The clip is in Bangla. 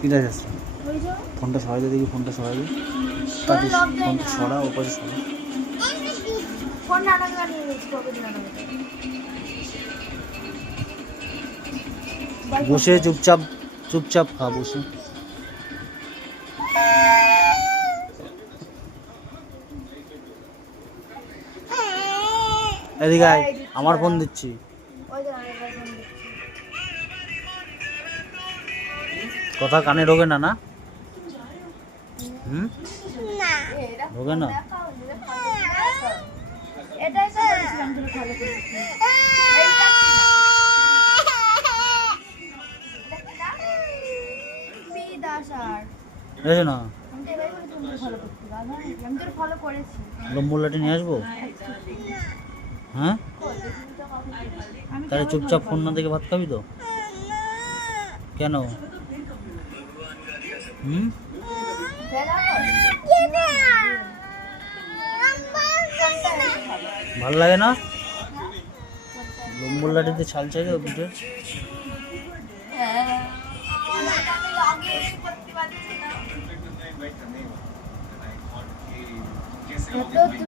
কিনা যাচ্ছে ফোনটা সরাই দে দেখি, ফোনটা সরাই দে, ফোনটা সরা ওপাশে সরা। বসে চুপচাপ চুপচাপ খা, বসে। এদিকে আয়, আমার ফোন দিচ্ছি। কথা কানে ঢোকে না? না ঢোকে না। না লম্বুলাটি নিয়ে আসবো। হ্যাঁ তাহলে চুপচাপ ফোন না দেখে ভাত খাবি তো? কেন? ভাল লাগে না? লম্বুর লাঠিতে ছাল চাই তো পিঠে।